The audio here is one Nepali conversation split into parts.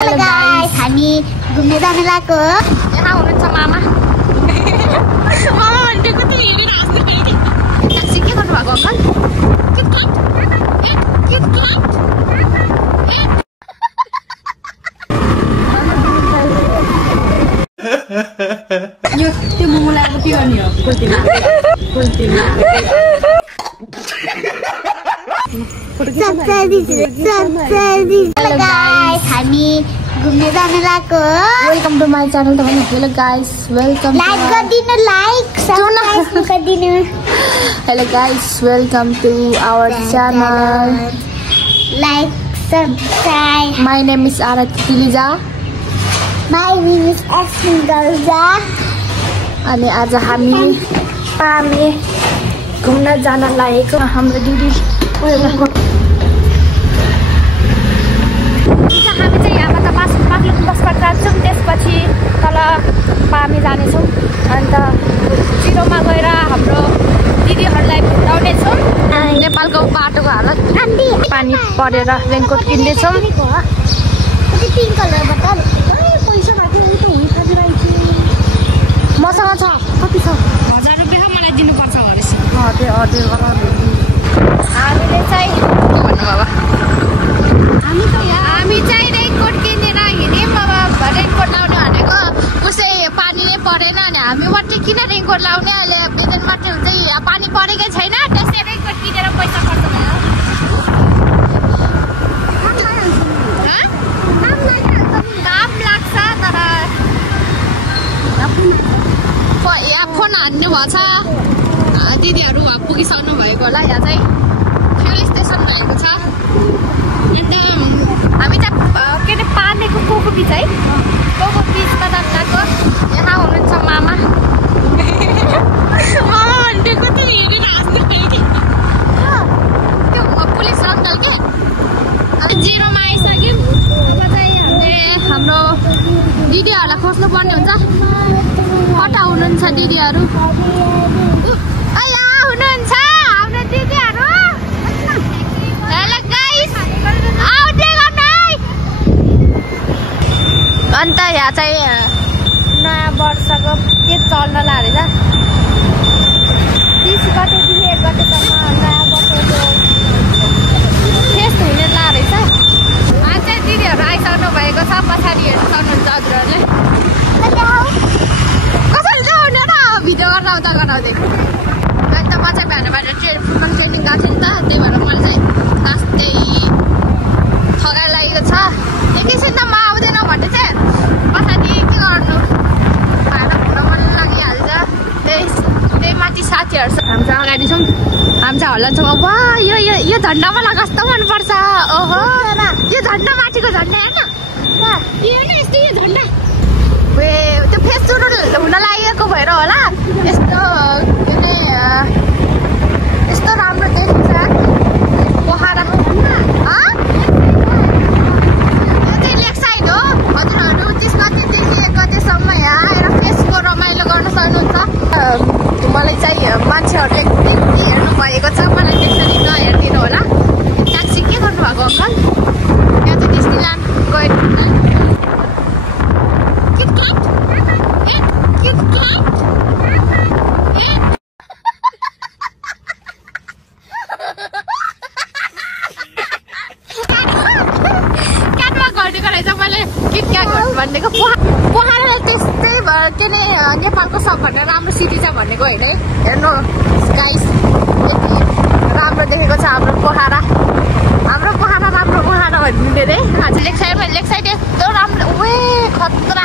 Hello guys, हामी घुम्न जान लागेको हो। यहाँ हुनुहुन्छ मामा। मामा भन्दै कति हेरेर हाँस्दै थिए। ट्याक्सी के गर्नु भएको अङ्कल? यो त्यो मोमोलाई अब के गर्ने हो? कुल्तीमा Hello guys, हामी घुम्न जान लागेको हो। Welcome to my channel. तपाईँ हेलो गाइस, वेलकम। लाइक गरिदिनु, लाइक सब्स्क्राइब गरिदिनु। Hello guys, welcome to our channel. Like subscribe. My name is Aarti Tilija. My name is Asmin Garja. अनि आज हामी पामे घुम्न जान लागेको। हाम्रो दिदी हामी चाहिँ यहाँबाट बागलुङ बसबाट जान्छौँ, त्यसपछि तल पामे जानेछौँ। अन्त जिरोमा गएर हाम्रो दिदीहरूलाई भेटाउनेछौँ। नेपालको बाटोको हालत पानी परेर रेनकोट किन्दैछौँ। मसँग छ, कति छ? 1000 रुपियाँ मलाई दिनुपर्छ भनेपछि हामीले चाहिँ के भन्नु बाबा, हामी चाहिँ रेनकोट किनेर हिँड्यौँ। अब रेनकोट लाउने भनेको उसै पानी नै परेन अनि हामी मात्रै किन रेनकोट लाउने? अहिले बेदन मात्रै हुन्छ, यहाँ पानी परेकै छैन, त्यसै रेनकोट किनेर पैसा खर्च भयो। दाम लाग्छ तर यहाँ फोन हान्नु भएको छ। दिदीहरू पुगिसक्नु भएको होला। यहाँ चाहिँ फ्युल स्टेसन भएको छ। अन्त हामी चाहिँ के अरे पानीको कोको बिच है, कोको बिचमा जानु लाग्यो। यहाँ हुनुहुन्छ मामा। मामा भन्दै कति हेरेर हाँस्दै थिए कि त्यो पुलिस अङ्कल के। अनि जिरोमा आइसक्यौँ। अब चाहिँ हामीले हाम्रो दिदीहरूलाई खोज्नु पर्ने हुन्छ। कता हुनुहुन्छ दिदीहरू? यहाँ हुनुहुन्छ हाम्रो दिदीहरू। हेलो गाइस, आउँदै गर्नु है। अन्त यहाँ चाहिँ नयाँ वर्षको के चल्न लागेको रहेछ। 30 गतेदेखि 1 गतेसम्म नयाँ वर्षको फेस्ट हुने लागेको रहेछ। आज चाहिँ दिदीहरू आइसक्नु भएको छ। पछाडि हेर्नु सक्नुहुन्छ हजुरहरूले। कसरी चाहिँ आउने र भिडियो गरेर आउँदा गराउँदै। अन्त म चाहिँ बिहानबाट फुटबल ट्रेनिङ गएको थिएँ नि त, त्यही भएर मलाई चाहिँ खास त्यही थकाइ लागेको छ। एकैछिन त म आउँदैन भन्ने चाहिँ पछाडि के गर्नु, भाडा घुम्न मन लागिहाल्छ। त्यही माथि साथीहरू छ, हामी चाहिँ अगाडि छौँ। हामी चाहिँ हल्लान्छौँ। वा यो झन्डा मलाई कस्तो मनपर्छ। ओहो यो झन्डा, माथिको झन्डा हेर्न, हेर्न यस्तो यो झन्डा। त्यो फेस सुरु हुन लागेको भएर होला यस्तो यस्तो राम्रो देखिन्छ पोखरा। यो चाहिँ लेक साइड हो हजुरहरू। 30 गतेदेखि 1 गतेसम्म यहाँ आएर फेसको रमाइलो गर्न सक्नुहुन्छ। मलाई चाहिँ मान्छेहरूले हेर्नु भएको छ, मलाई त्यसरी नहेरिदिनु होला। ट्याक्सी के गर्नु भएको अङ्कल? यहाँ चाहिँ डिस्नील्यान्ड गयो। भनेको पोखरा त्यस्तै के नै नेपालको सबभन्दा राम्रो सिटी छ भनेको होइन है। हेर्नु गाइस, यति राम्रो देखेको छ हाम्रो पोखरा। हाम्रो पोखरा राम्रो पोखरा भन्ने रे। आज लेक साइड यस्तो राम्रो वे खतरा।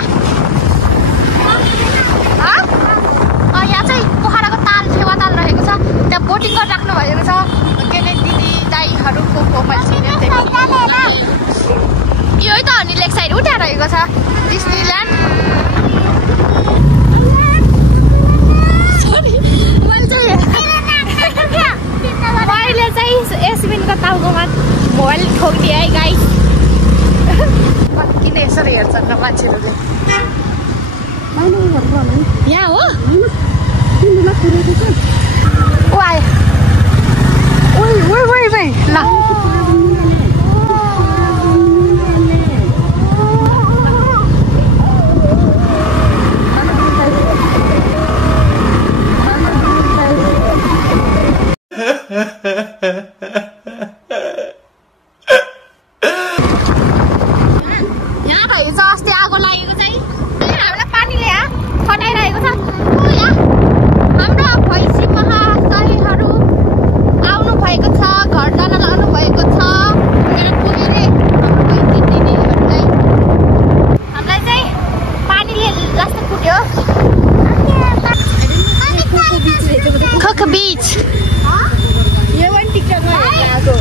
यहाँ चाहिँ पोखराको ताल, फेवा ताल रहेको छ। त्यहाँ बोटिङ गरिराख्नु भएको छ। के अरे दिदी दाईहरूको यही त अनि लेक साइड उठा रहेको छ डिस्नील्यान्ड। मैले चाहिँ एसबिनको टाउकोमा मोबाइल ठोकिदिएँ है गाइस। किन यसरी हेर्छन् र मान्छेहरूले? यहाँ हो ऊ आयो। ल हिजो अस्ति आगो लागेको चाहिँ हामीलाई पानीले खटाइरहेको छ। हाम्रो भैँसी महाशयहरू आउनु भएको छ, घर जान लानु भएको छ। मेरो पुगेले हाम्रो भैँसी दिदीहरूलाई हामीलाई चाहिँ पानीले जस्तो कुट्यो। खोको बीच यो पनि टिकटकमा हेरेको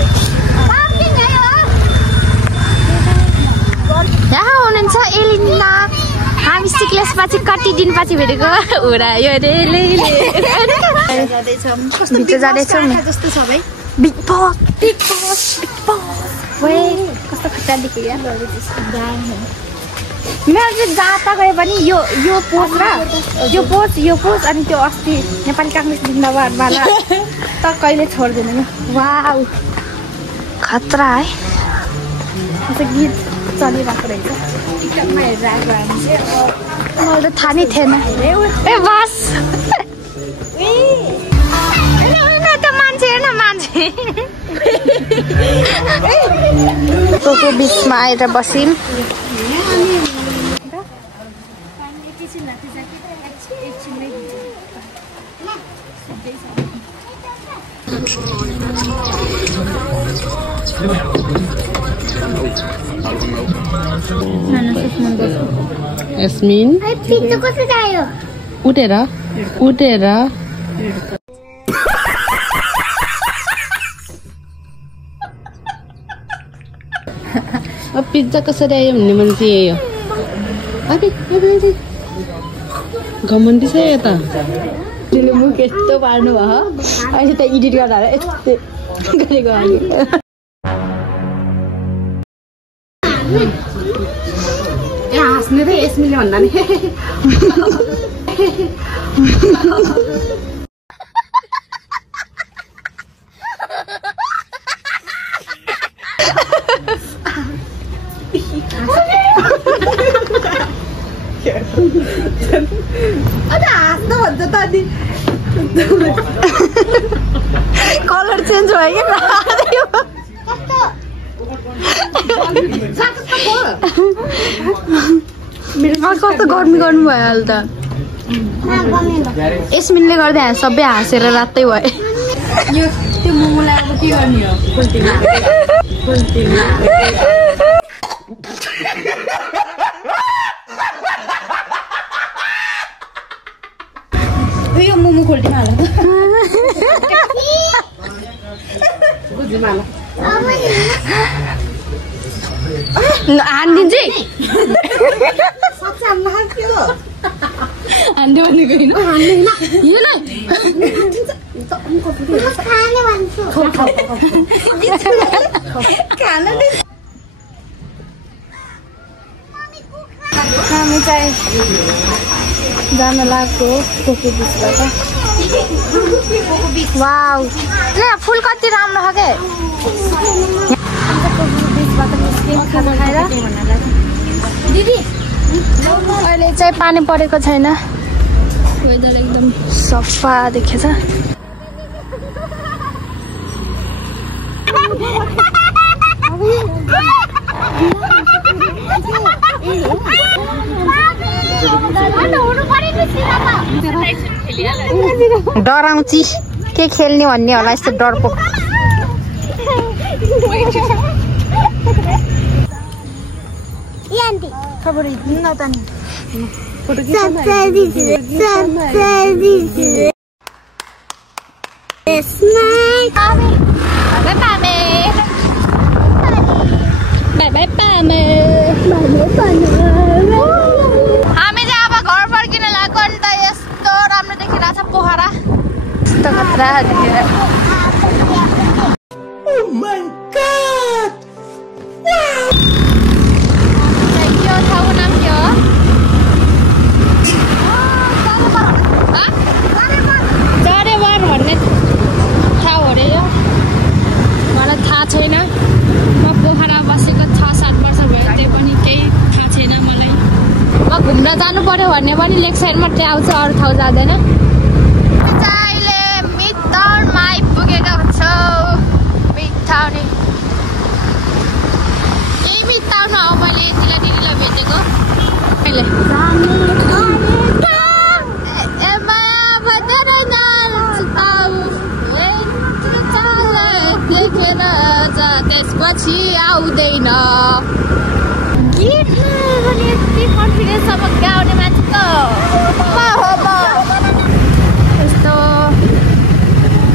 यहाँ हुनुहुन्छ एलिना। हामी सिक्लेसपछि कति दिनपछि भेटेको हो र यो भित्र जाँदैछौँ जस्तो छ भाइ। बिग बस बिग बस बिग बस वे कस्तो खट्टा देखियो यार। मेरो चाहिँ जहाँ त गए पनि यो पोस्ट र यो पोस्ट अनि त्यो अस्ति नेपाली काङ्ग्रेस जिन्दाबादवाला त कहिले छोड्दैन। वाउ खतरा है। त्यो गीत चलिरहेको रहेछ टिकटकमा हेरेर आएको हामी चाहिँ। मलाई त थाहा नै थिएन। ए बस त मान्छे हेर्न मान्छे कोको बिचमा आएर बस्यौँ। Yasmin पित्तो कसरी आयो? उठेर अब पिज्जा कसरी आयो भन्ने मान्छे यही हो। घमण्डी छ यो त। तिमीले मुख यस्तो पार्नु भयो अहिले त एडिट गर्दा यस्तो गरेको हामी। ए हाँस्ने त यसमिले भन्दा नि हाँस्नु भन्छ त अनि कलर चेन्ज भयो क्या। कस्तो गर्मी गर्नुभयो अहिले त। यसमिनले गर्दा सबै हाँसेर रातै भयो। यो त्यो मोमोलाई अब के गर्ने हो? यो मोमो खोल्टिमा हाल हानिदिन्छ हान्डे भनेको हामी चाहिँ जान लाग्यो कोको बिचबाट। वाउ ल फुल कति राम्रो छ के। खाना खाएर दिदी अहिले चाहिँ पानी परेको छैन, वेदर एकदम सफा देखेछ। डराउँची के खेल्ने भन्ने होला यस्तो डरको। खबर न त नि हामी चाहिँ अब घर फर्किन लाग्यो नि त। यस्तो राम्रो देखिरहेछ पोखरा, यस्तो खतरा देखेर। यो ठाउँको नाम के हो? चरेवर भन्ने ठाउँ अरे यो। मलाई थाहा छैन। म पोखरा बसेको 6-7 वर्ष भयो, त्यही पनि केही थाहा छैन मलाई। म घुम्न जानु पर्यो भन्ने पनि लेक साइड मात्रै आउँछ, अरू ठाउँ जाँदैन। अहिले मिडटाउनमा आइपुगेका छौँ। मिडटाउन यही मिडटाउन हो। मैले यतिलाई दिदीलाई भेटेको मैले त्यसपछि आउँदैन गीतमा पनि यति कन्फिडेन्स अब गाउने मान्छे यस्तो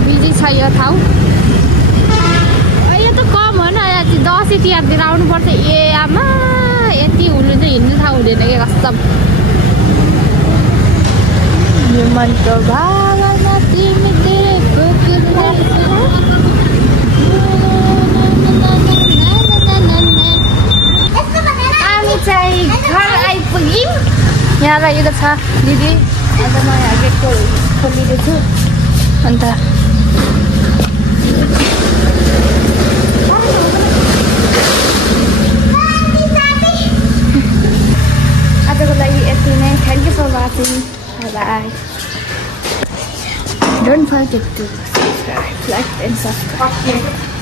बिजी छ यो ठाउँ यो त कम हो न दसैँ तिहारतिर आउनुपर्छ ए आमा यति हुनु चाहिँ हिँड्नु थाहा हुँदैन कि कस्तो यो मनको भावना तिमी चाहिँ घर आइपुग्यौँ यहाँ लागेको छ दिदी आज म यहाँ गेटको खोलिदिएको छु अन्त आजको लागि यति नै thank you for watching bye don't forget to subscribe like and subscribe